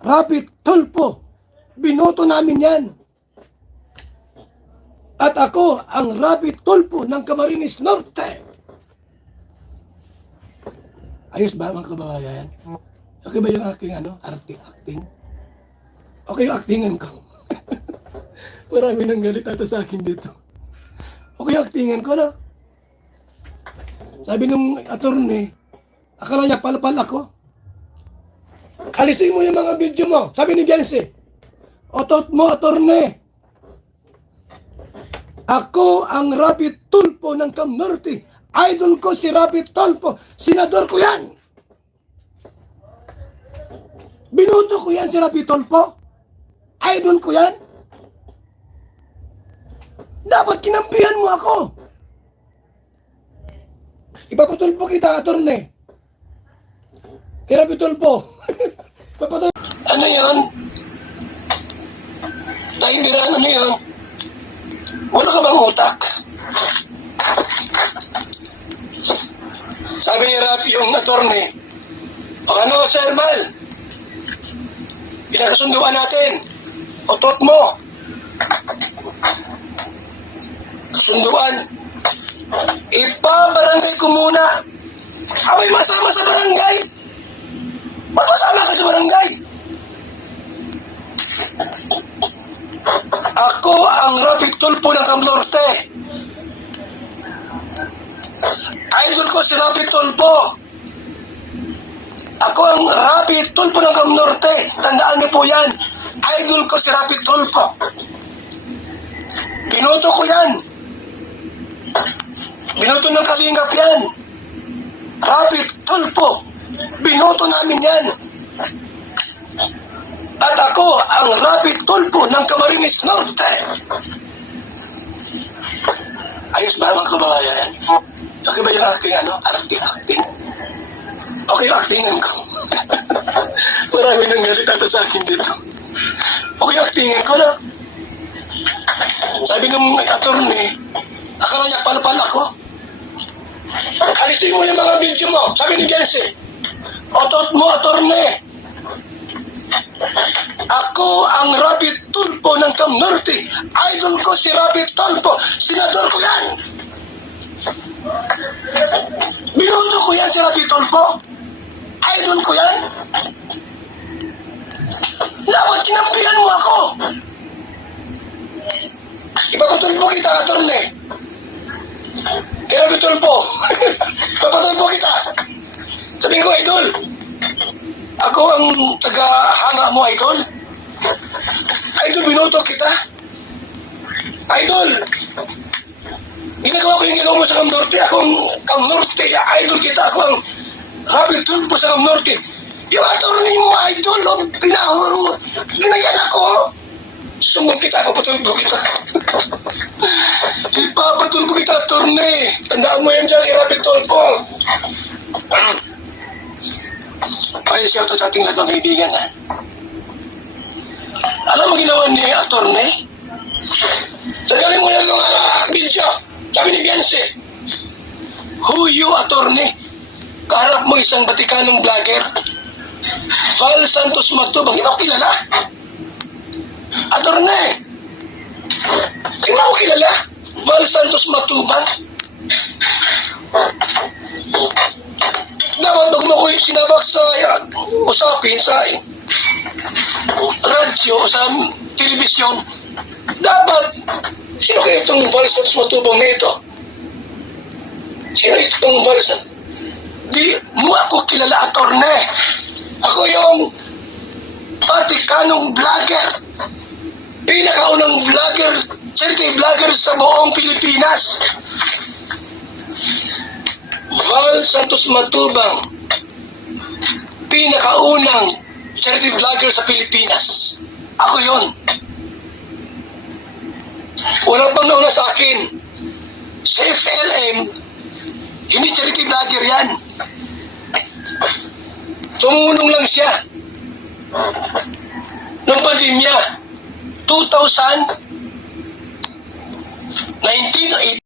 Rapi Tulfo. Binoto namin yan. At ako ang Rapi Tulfo ng Camarines Norte. Ayos ba mga kababayan? Okay ba yung aking acting? Okay yung actingan ko. Marami nang galit ata sa akin dito. Okay yung actingan ko, no? Sabi nung attorney, akala niya palpal ako. Alisin mo yung mga video mo. Sabi ni Gensi, otot mo, attorney. Ako ang Rapi Tulfo ng Cam Norte. Idol ko si Rapi Tulfo. Senador ko yan. Binuto ko yan si Rapi Tulfo. Idol ko yan. Dapat kinampihan mo ako. Ipapatulpo kita, attorney. Kay Rapi Tulfo. Ano yan? Naindiraan mo yan. Wala ka bang utak? Sabi ni Rapi yung attorney, o ano, Sir Mal? Pinakasunduan natin. Otot mo. Kasunduan. Ipabarangay ko muna. Abay, masama sa barangay. Ba't masama ka sa barangay? Ako ang Rapi Tulfo ng Cam Norte. Idol ko si Rapi Tulfo. Ako ang Rapi Tulfo ng Cam Norte. Tandaan niyo po yan. Idol ko si Rapi Tulfo. Binoto ko yan. Binoto ng Kalingap yan. Rapi Tulfo. Binoto namin yan. At ako ang Rapi Tulfo ng Camarines Norte. Ayos ba mga kababayan? Okay ba yung acting acting? Okay yung actingan ko. Marami nang galit ata sa akin dito. Okay yung actingan ko, no? Sabi nung attorney, akala niya palpal ako. Alisin mo yung mga video mo. Sabi ni Gensi, otot mo, attorney. Ako ang Rapi Tulfo ng Cam Norte. Idol ko si Rapi Tulfo. Senador ko yan. Binuto ko yan si Rapi Tulfo. Idol ko yan. Dapat kinampihan mo ako. Ipapatulpo kita, attorney. Kay Rapi Tulfo. Ipapatulpo kita. Sabihin ko, idol. Ako ang taga-hanga mo, idol. Idol, binoto kita. Idol, ginagawa ko yung ginawa mo sa Cam Norte. Ako ang Cam Norte, idol kita. Ako ang Rapi Tulfo sa Cam Norte. Yung attorney mo, idol, pinahuro. Ginayan ako. Sumunod kita, papatulpo kita. Ipapatulpo kita, attorney. Tandaan mo yan dyan, Rapi Tulfo. Ay, siya ito sa ating lahat ng kaibigan, ha? Alam mo ginawa ni attorney? Tagalin mo yan mga video. Sabi ni Gensi, who you, attorney? Kaharap mo isang Batikanong vlogger. Val Santos Matubang. Hindi mo kilala? Attorney, hindi mo kilala? Val Santos Matubang. Dapat bago mo ko sinabak sa usapin sa radyo o sa telebisyon, dapat sino kayo itong Val Santos Matubang na ito? Sino itong Val Santos? Di mo ako kilala, attorney. Ako yung Batikanong vlogger. Pinakaunang vlogger, charity vlogger sa buong Pilipinas. Val Santos Matubang, pinakaunang charity vlogger sa Pilipinas. Ako yon. Walang pang nauna sa akin. Sa FLM, hindi charity vlogger yan. Tumulong lang siya. Nung pandemya, 2019,